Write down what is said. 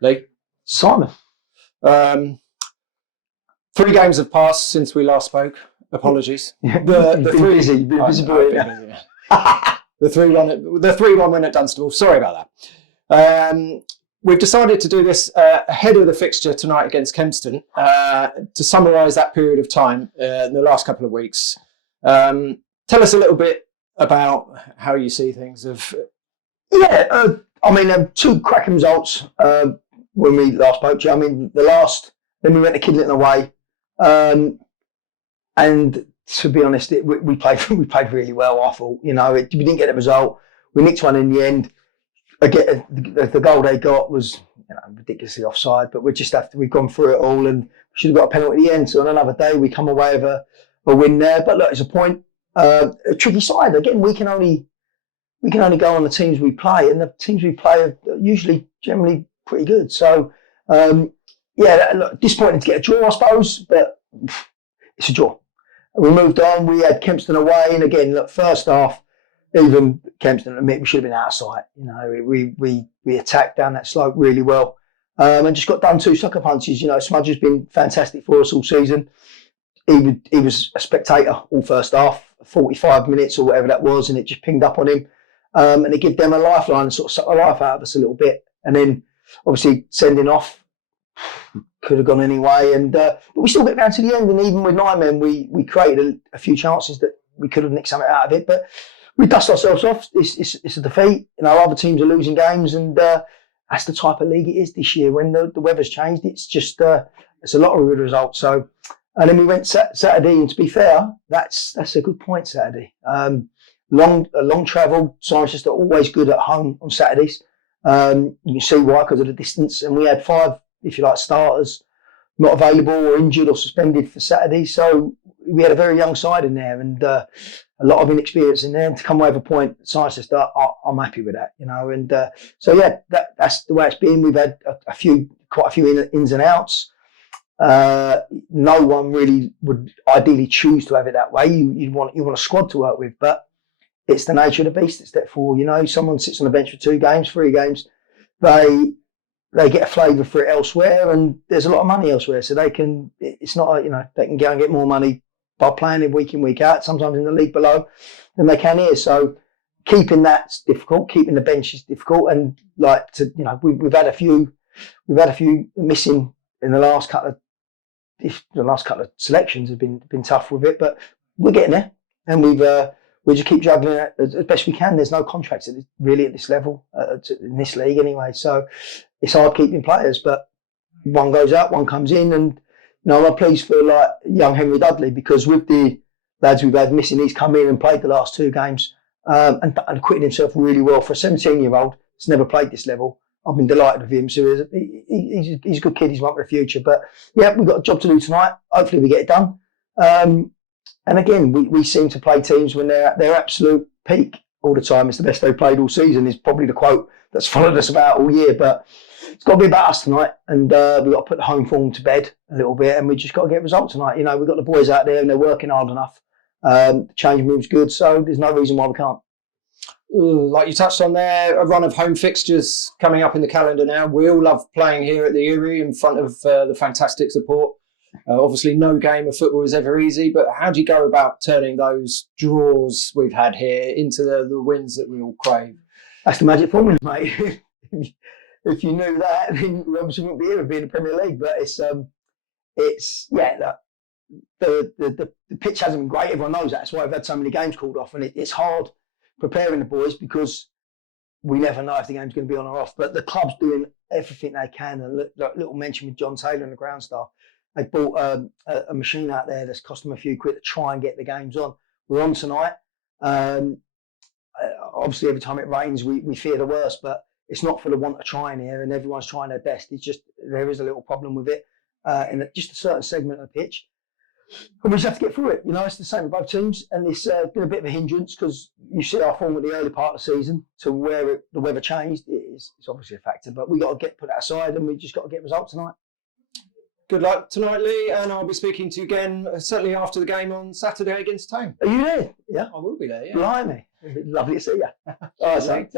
Lee? Simon. 3 games have passed since we last spoke. Apologies. The three busy. The 3-1 win at Dunstable. Sorry about that. We've decided to do this ahead of the fixture tonight against Kempston to summarise that period of time in the last couple of weeks. Tell us a little bit about how you see things. I mean, 2 cracking results when we last spoke to you. I mean, then we went to Kidlington away, and to be honest, we played really well. I thought, we didn't get the result. We nicked one in the end. Again, the goal they got was ridiculously offside, but we've gone through it all, and we should have got a penalty at the end. So on another day, we come away with a win there. But look, it's a point. A tricky side. Again, we can only go on the teams we play, and the teams we play are usually generally pretty good. So, look, disappointing to get a draw, I suppose, but it's a draw. We moved on. We had Kempston away, and again, look, first half, even Kempston admit we should have been out of sight. We attacked down that slope really well, and just got done 2 sucker punches. Smudge has been fantastic for us all season. He was a spectator all first half, 45 minutes or whatever that was, and it just pinged up on him. And it gave them a lifeline and sort of sucked the life out of us a little bit. And then obviously sending off could have gone anyway. But we still get down to the end. And even with 9 men, we created a few chances that we could have nicked something out of it. But we dust ourselves off. It's a defeat. Other teams are losing games. And that's the type of league it is this year. When the weather's changed, it's just it's a lot of good results. So, and then we went Saturday. And to be fair, that's a good point, Saturday. Long travel. Cirencester are always good at home on Saturdays. You can see why, because of the distance. And we had 5, if you like, starters not available or injured or suspended for Saturday. So we had a very young side in there, and a lot of inexperience in there. And to come away with a point, Cirencester, I'm happy with that. And that's the way it's been. We've had quite a few ins and outs. No one really would ideally choose to have it that way. You want a squad to work with, but it's the nature of the beast at step 4. Someone sits on the bench for 2 games, 3 games, they get a flavour for it elsewhere, and there's a lot of money elsewhere. So they can, it's not, they can go and get more money by playing it week in, week out, sometimes in the league below, than they can here. So keeping that's difficult, keeping the bench is difficult. And we've had a few missing in the last couple of selections have been tough with it, but we're getting there, and we just keep juggling it as best we can. There's no contracts really at this level, in this league anyway. So it's hard keeping players, but one goes out, one comes in. And, I'm pleased for young Henry Dudley, because with the lads we've had missing, he's come in and played the last 2 games and acquitted himself really well. For a 17-year-old that's never played this level, I've been delighted with him. So he's a good kid. He's one for the future. But, yeah, we've got a job to do tonight. Hopefully we get it done. And again, we seem to play teams when they're at their absolute peak all the time. It's the best they've played all season, is probably the quote that's followed us about all year. But it's got to be about us tonight, and we've got to put the home form to bed a little bit, and we just got to get a result tonight. We've got the boys out there and they're working hard enough. The change move's good, so there's no reason why we can't. Like you touched on there, a run of home fixtures coming up in the calendar now. We all love playing here at the Eyrie in front of the fantastic support. Obviously, no game of football is ever easy, but how do you go about turning those draws we've had here into the wins that we all crave? That's the magic formula, mate. If you knew that, then we obviously wouldn't be here and be in the Premier League. But the pitch hasn't been great. Everyone knows that. That's why I've had so many games called off, and it's hard preparing the boys, because we never know if the game's going to be on or off. But the club's doing everything they can. And little mention with John Taylor and the ground staff. They bought a machine out there that's cost them a few quid to try and get the games on. We're on tonight. Obviously, every time it rains, we fear the worst, but it's not for the want of trying here, and everyone's trying their best. It's just there is a little problem with it in just a certain segment of the pitch. And we just have to get through it. It's the same with both teams, and it's been a bit of a hindrance, because you see our form at the early part of the season to where the weather changed. It's obviously a factor, but we got to put that aside, and we just got to get results tonight. Good luck tonight, Lee, and I'll be speaking to you again certainly after the game on Saturday against Tame. Are you there? Yeah, I will be there. Yeah, blimey, lovely to see you. All right, so.